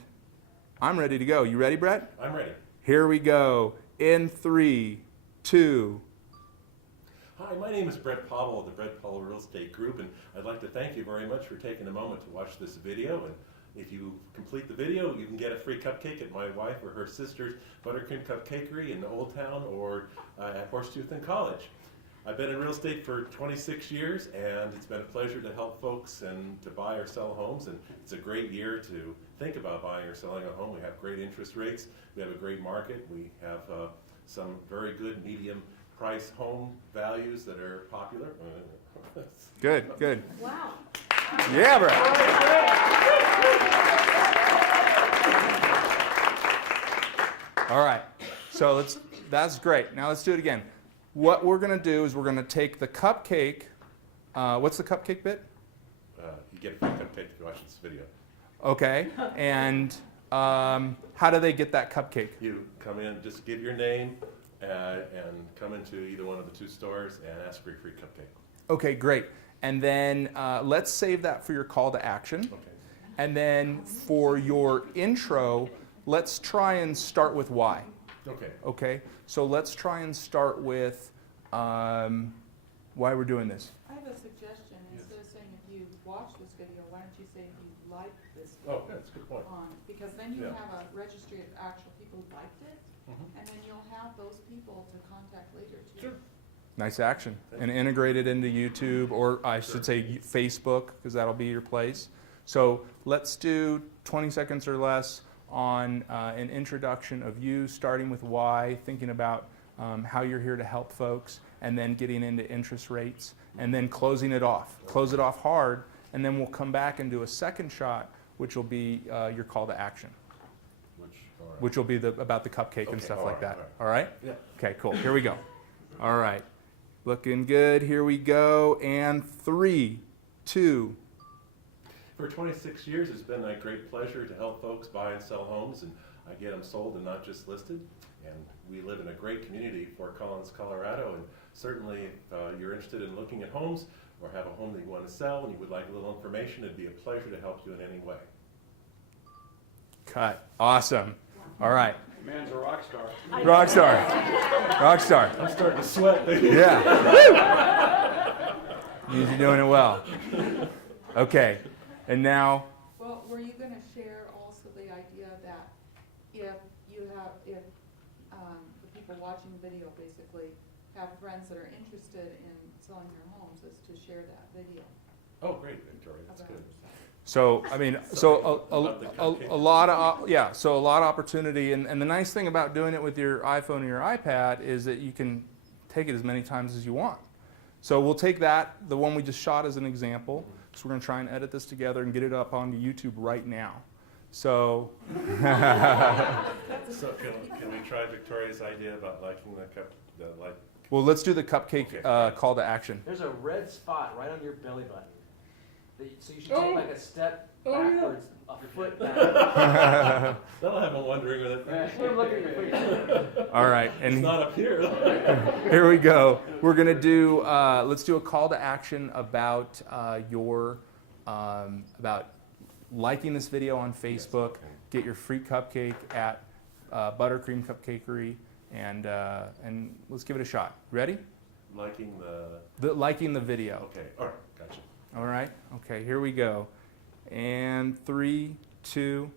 I'm ready to go. You ready, Brett? I'm ready. Here we go. In 3, 2. Hi, my name is Brett Powell of the Brett Powell Real Estate Group, and I'd like to thank you very much for taking a moment to watch this video. And if you complete the video, you can get a free cupcake at my wife or her sister's Buttercream Cupcakery in the Old Town or at Horsetooth and College. I've been in real estate for 26 years, and it's been a pleasure to help folks and to buy or sell homes. And it's a great year to think about buying or selling a home. We have great interest rates. We have a great market. We have some very good medium price home values that are popular. Good, good. Wow. Yeah, Brett. All right. So that's great. Now let's do it again. what we're going to do is we're going to take the cupcake. What's the cupcake bit? You get a free cupcake if you watch this video. Okay. And how do they get that cupcake? You come in, just give your name and come into either one of the 2 stores and ask for your free cupcake. Okay, great. And then let's save that for your call to action. Okay. And then for your intro, let's try and start with why. Okay. Okay? So let's try and start with why we're doing this. I have a suggestion. Instead of saying if you watch this video, why don't you say if you like this Oh, video? that's a good point. Because then you Yeah. have a registry of actual people who liked it, Mhm. and then you'll have those people to contact later too. Sure. Nice action. And integrate it into YouTube, or I should say Facebook, because that'll be your place. So let's do 20 seconds or less on an introduction of you, starting with why, thinking about how you're here to help folks, and then getting into interest rates, and then closing it off. Close it off hard, and then we'll come back and do a second shot, which will be your call to action, which will be about the cupcake and stuff like that. All right? Yeah. Okay, cool. Here we go. All right. Looking good. Here we go. And 3, 2. For 26 years, it's been a great pleasure to help folks buy and sell homes, and I get them sold and not just listed. And we live in a great community, Fort Collins, Colorado, and certainly if you're interested in looking at homes or have a home that you want to sell and you would like a little information, it'd be a pleasure to help you in any way. Cut. Awesome. All right. Man's a rock star. Rock star. Rock star. I'm starting to sweat. Yeah. Means you're doing it well. Okay. And now, Well, were you going to share also the idea that if the people watching the video basically have friends that are interested in selling their homes, is to share that video? Oh, great, Victoria, that's good. so I mean, so a lot of so a lot of opportunity, and the nice thing about doing it with your iPhone or your iPad is that you can take it as many times as you want. So we'll take that, the one we just shot, as an example. So we're going to try and edit this together and get it up onto YouTube right now. So, So can we try Victoria's idea about liking well, let's do the cupcake Okay. call to action. There's a red spot right on your belly button. So you should take like a step backwards, a foot back. That'll have them wondering whether Look at your face. All right, it's and not up here. here we go. We're going to do, let's do a call to action about about liking this video on Facebook, get your free cupcake at Buttercream Cupcakery, and let's give it a shot. Ready? Liking Liking the video. Okay, all right, gotcha. All right. Okay, here we go. And 3, 2.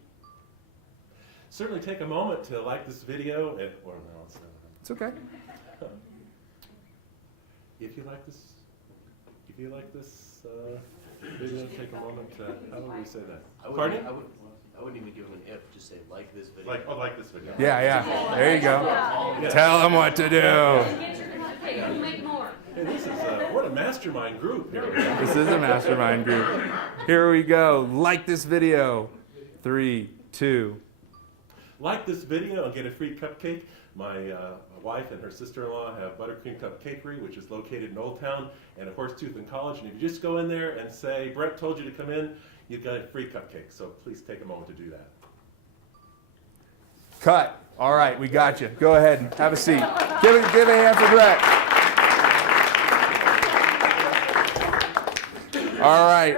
Certainly take a moment to like this video, It's okay. if you like this video, take a moment to, how would we say that? Pardon? I wouldn't even give them an if, just say like this video. Like this video. Yeah. There you go. Tell them what to do. Get your cupcake, we'll make more. Hey, this is what a mastermind group here. This is a mastermind group. Here we go. Like this video. 3, 2. Like this video and get a free cupcake. My wife and her sister-in-law have Buttercream Cupcakery, which is located in Old Town and at Horsetooth and College. And if you just go in there and say, Brett told you to come in, you've got a free cupcake. So please take a moment to do that. Cut. All right, we got you. Go ahead and have a seat. Give a hand for Brett. All right,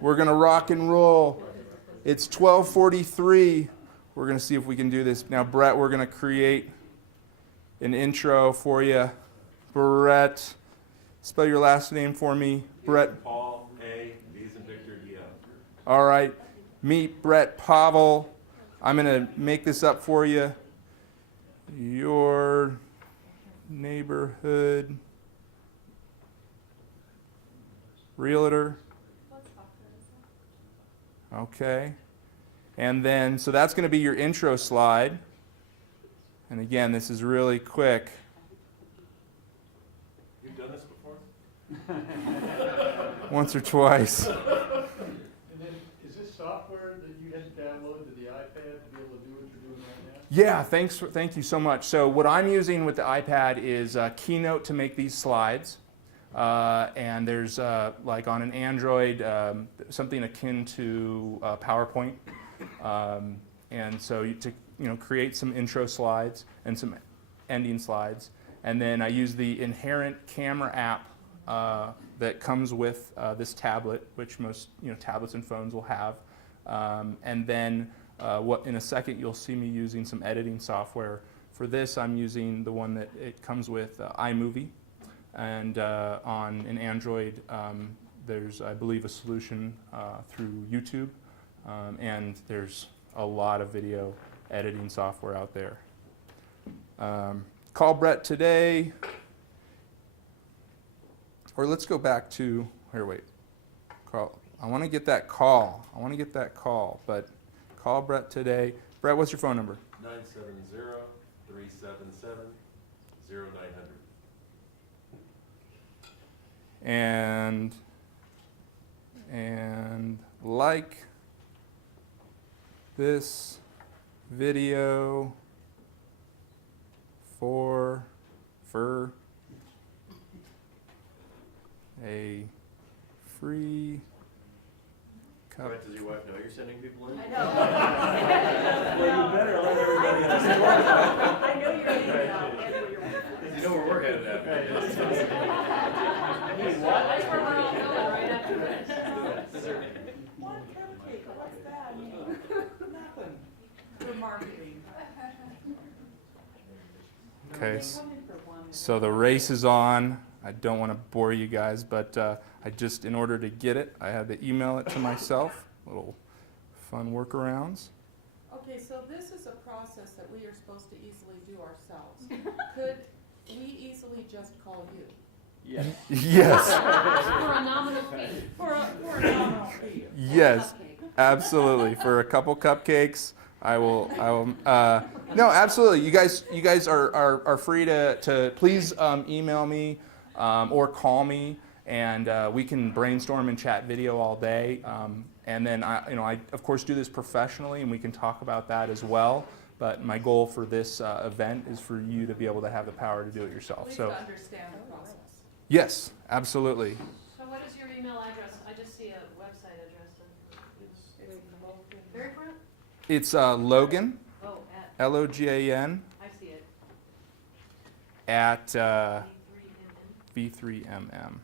we're going to rock and roll. It's 12:43. We're going to see if we can do this. Now, Brett, we're going to create an intro for you. Brett, spell your last name for me. Brett. Paul, A, V as in Victor, D, L. All right, meet Brett Pavel. I'm going to make this up for you. Your neighborhood realtor. Okay. And then, so that's going to be your intro slide. And again, this is really quick. You've done this before? Once or twice. And then, is this software that you had to download to the iPad to be able to do what you're doing right now? Yeah, thank you so much. So what I'm using with the iPad is Keynote to make these slides. And there's like on an Android, something akin to PowerPoint. And so to create some intro slides and some ending slides. And then I use the inherent camera app that comes with this tablet, which most tablets and phones will have. And then in a second you'll see me using some editing software. For this, I'm using the one that it comes with, iMovie. And on an Android, there's, I believe, a solution through YouTube. And there's a lot of video editing software out there. Call Brett today. Or let's go back to, here, wait. Call. I want to get that call. But call Brett today. Brett, what's your phone number? 970-377-0900. And like this video for a free cup. Right, does your wife know you're sending people in? I know. Well, you better let everybody else know. I know you're in now. You know where we're headed at. That's where we're all going right after this. One cupcake, what's that? Nothing. For marketing. Okay, so the race is on. I don't want to bore you guys, but I just, in order to get it, I had to email it to myself. Little fun workarounds. Okay, so this is a process that we are supposed to easily do ourselves. Could we easily just call you? Yes. Yes. For a nominal fee. For a nominal fee. Yes, absolutely. For a couple cupcakes, I will. No, absolutely. You guys are free to please email me or call me, and we can brainstorm and chat video all day. And then I of course do this professionally, and we can talk about that as well. But my goal for this event is for you to be able to have the power to do it yourself. Please So understand the process. yes, absolutely. So what is your email address? I just see a website address. Very front? It's Logan, Oh, at, Logan, I see it. at V3MM. V3MM.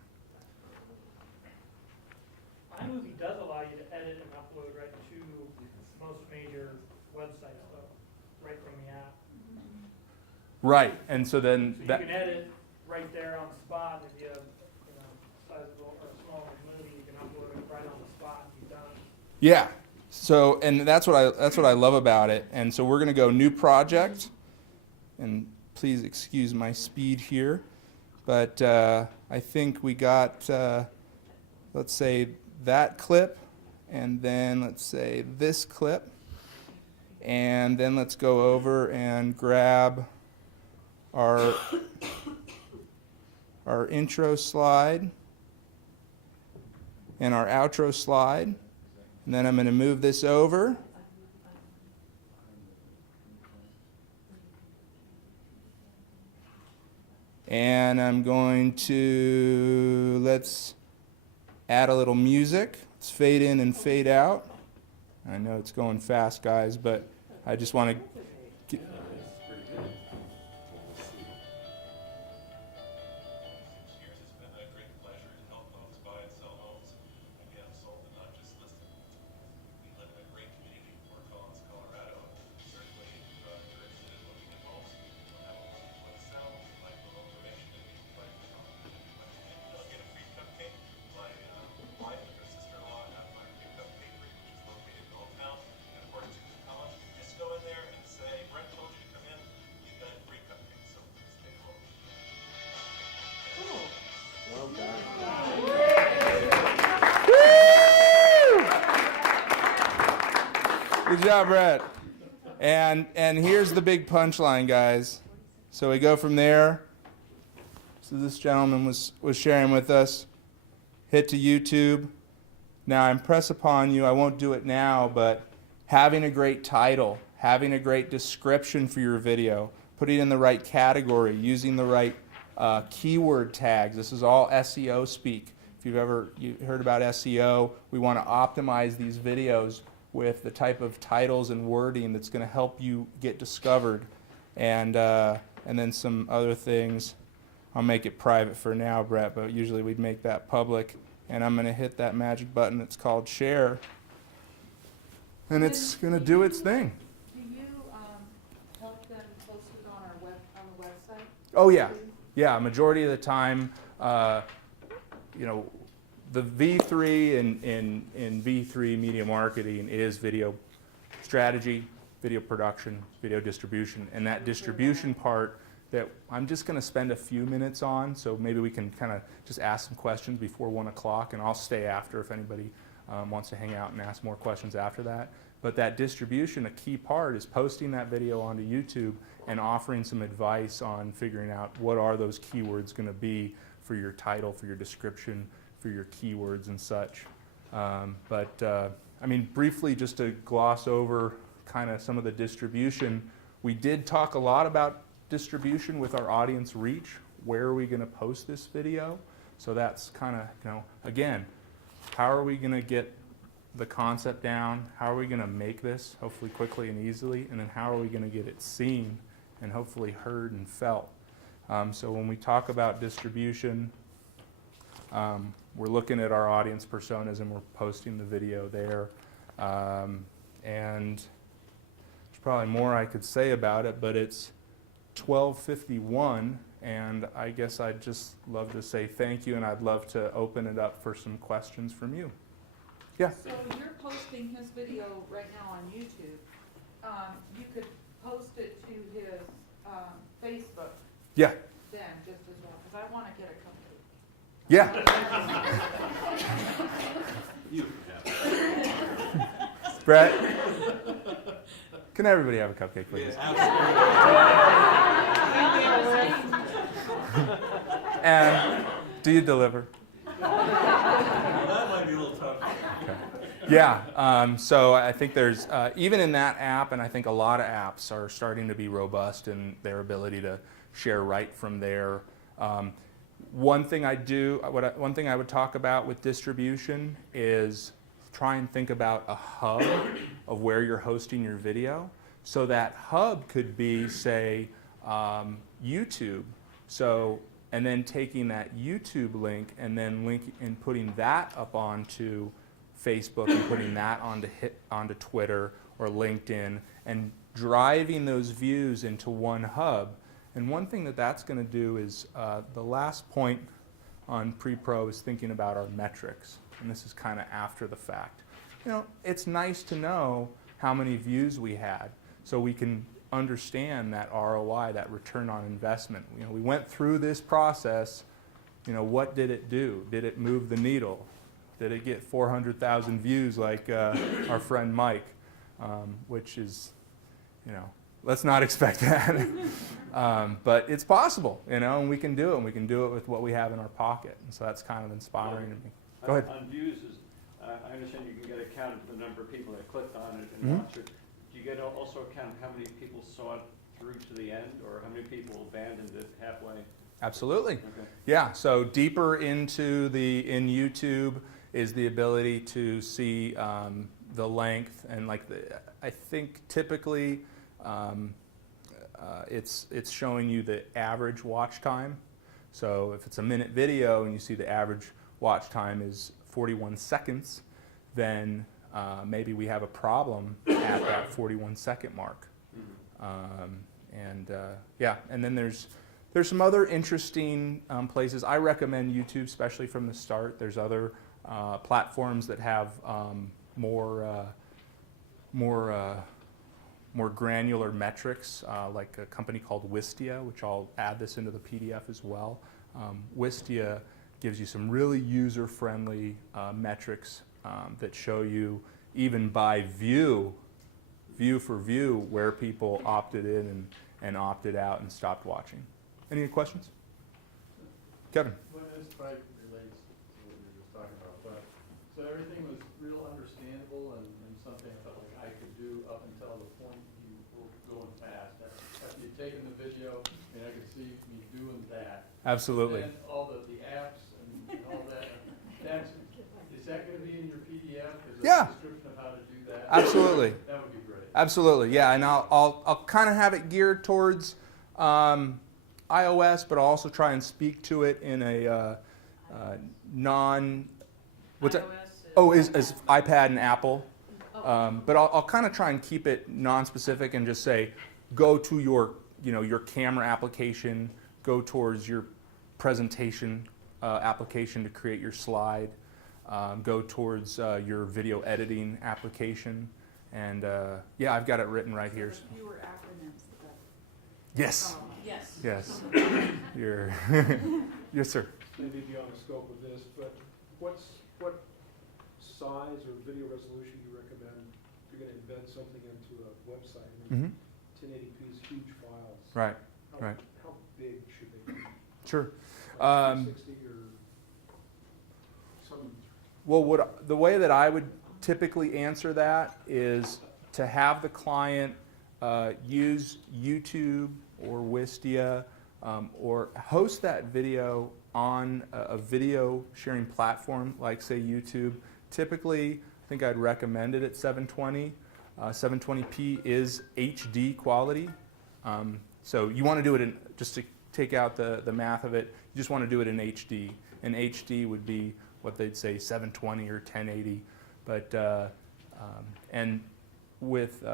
iMovie does allow you to edit and upload right to most major websites, though, right from the app. Right, and so then So that. you can edit right there on the spot. If you have, sizable or small movie, you can upload it right on the spot and you're done. Yeah. So, and that's what I love about it. And so we're going to go new project, and please excuse my speed here, but I think we got, let's say that clip, and then let's say this clip, and then let's go over and grab our intro slide and our outro slide. And then I'm going to move this over. And I'm going to, let's add a little music. Let's fade in and fade out. I know it's going fast, guys, but I just want to get, good job, Brett. And here's the big punchline, guys. So we go from there. So this gentleman was sharing with us. Hit to YouTube. Now I impress upon you, I won't do it now, but having a great title, having a great description for your video, putting it in the right category, using the right keyword tags. This is all SEO speak. If you've ever heard about SEO, we want to optimize these videos with the type of titles and wording that's going to help you get discovered. And then some other things. I'll make it private for now, Brett, but usually we'd make that public. And I'm going to hit that magic button that's called share. And it's going to do its thing. Do you help them post it on the website? Oh, yeah. Yeah, majority of the time, you know, the V3 in V3 media marketing is video strategy, video production, video distribution. And that distribution part that I'm just going to spend a few minutes on, so maybe we can kind of just ask some questions before 1 o'clock, and I'll stay after if anybody wants to hang out and ask more questions after that. But that distribution, a key part is posting that video onto YouTube and offering some advice on figuring out what are those keywords going to be for your title, for your description, for your keywords and such. I mean, briefly, just to gloss over kind of some of the distribution, we did talk a lot about distribution with our audience reach. Where are we going to post this video? So that's kind of, you know, again, how are we going to get the concept down? How are we going to make this, hopefully quickly and easily? And then how are we going to get it seen and hopefully heard and felt? So when we talk about distribution, we're looking at our audience personas and we're posting the video there. And there's probably more I could say about it, but it's 12:51, and I guess I'd just love to say thank you, and I'd love to open it up for some questions from you. Yeah? So you're posting his video right now on YouTube. You could post it to his Facebook Yeah. then just as well, because I want to get a cupcake. Yeah. You have. Brett, can everybody have a cupcake, please? And do you deliver? That might be a little tough. Okay. Yeah, so I think there's, even in that app, and I think a lot of apps are starting to be robust in their ability to share right from there. One thing I would talk about with distribution is try and think about a hub of where you're hosting your video. So that hub could be, say, YouTube. So, and then taking that YouTube link and then putting that up onto Facebook and putting that onto Twitter or LinkedIn and driving those views into one hub. And one thing that's going to do is the last point on pre-pro is thinking about our metrics. And this is kind of after the fact. You know, it's nice to know how many views we had so we can understand that ROI, that return on investment. You know, we went through this process. You know, what did it do? Did it move the needle? Did it get 400,000 views like our friend Mike? Which is, you know, let's not expect that. But it's possible, you know, and we can do it. And we can do it with what we have in our pocket. And so that's kind of inspiring to me. Go ahead. On views, I understand you can get a count of the number of people that clicked on it and watched it. Do you get also a count of how many people saw it through to the end, or how many people abandoned it halfway? Absolutely. Okay. Yeah, so deeper into in YouTube is the ability to see the length and I think typically it's showing you the average watch time. So if it's a minute video and you see the average watch time is 41 seconds, then maybe we have a problem at that 41-second mark. Yeah, and then there's some other interesting places. I recommend YouTube, especially from the start. There's other platforms that have more granular metrics, like a company called Wistia, which I'll add this into the PDF as well. Wistia gives you some really user-friendly metrics that show you, even by view for view, where people opted in and opted out and stopped watching. Any questions? Kevin? Well, this probably relates to what you were just talking about, but so everything was real understandable and something I felt like I could do up until the point you Absolutely. And all the apps and all that. Is that going to be in your PDF? Is there Yeah. a description of how to do that? Absolutely. That would be great. Absolutely, yeah, and I'll kind of have it geared towards iOS, but I'll also try and speak to it in a what's that? Oh, is iPad and Apple. But I'll kind of try and keep it non-specific and just say, go to your camera application, go towards your presentation application to create your slide, go towards your video editing application, and yeah, I've got it written right here. Fewer acronyms. Yes. Yes. Yes. You're yes, sir. Maybe beyond the scope of this, but what size or video resolution do you recommend if you're going to embed something into a website? I mean, 1080p is huge files. Right. Right. How big should they be? Sure. Like 360 or some? Well, the way that I would typically answer that is to have the client use YouTube or Wistia or host that video on a video sharing platform like, say, YouTube. Typically, I think I'd recommend it at 720. 720p is HD quality. So you want to do it in, just to take out the math of it, you just want to do it in HD. And HD would be what they'd say 720 or 1080. But, and with,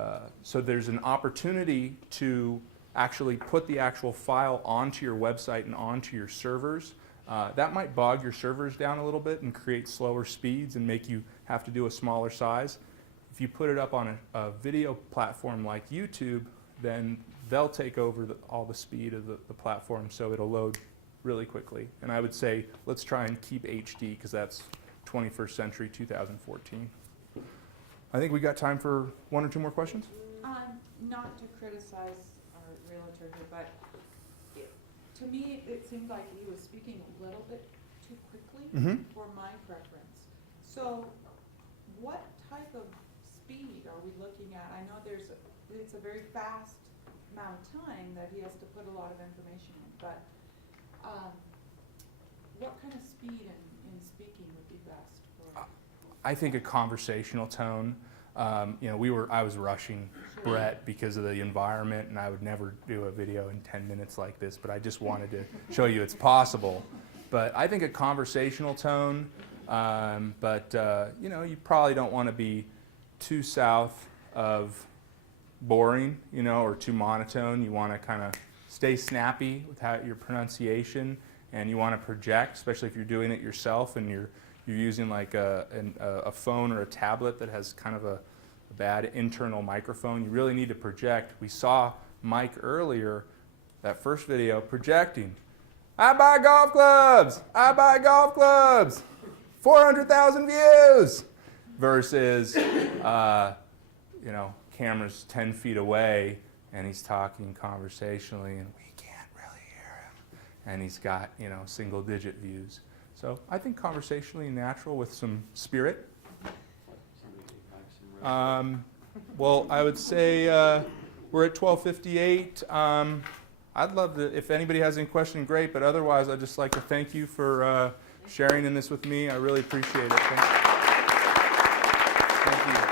so there's an opportunity to actually put the actual file onto your website and onto your servers. That might bog your servers down a little bit and create slower speeds and make you have to do a smaller size. If you put it up on a video platform like YouTube, then they'll take over all the speed of the platform, so it'll load really quickly. And I would say let's try and keep HD because that's 21st century 2014. I think we got time for one or two more questions. Not to criticize our realtor here, but to me, it seemed like he was speaking a little bit too quickly for my preference. So what type of speed are we looking at? I know it's a very fast amount of time that he has to put a lot of information in, but what kind of speed in speaking would be best for? I think a conversational tone. I was rushing Brett because of the environment, and I would never do a video in 10 minutes like this, but I just wanted to show you it's possible. But I think a conversational tone, you probably don't want to be too south of boring, or too monotone. You want to kind of stay snappy with your pronunciation, and you want to project, especially if you're doing it yourself and you're using like a phone or a tablet that has kind of a bad internal microphone. You really need to project. We saw Mike earlier, that first video, projecting. I buy golf clubs! I buy golf clubs! 400,000 views! Versus, camera's 10 feet away and he's talking conversationally and we can't really hear him. And he's got, single digit views. So I think conversationally natural with some spirit. Well, I would say we're at 12:58. I'd love to, if anybody has any question, great, but otherwise I'd just like to thank you for sharing in this with me. I really appreciate it. Thank you.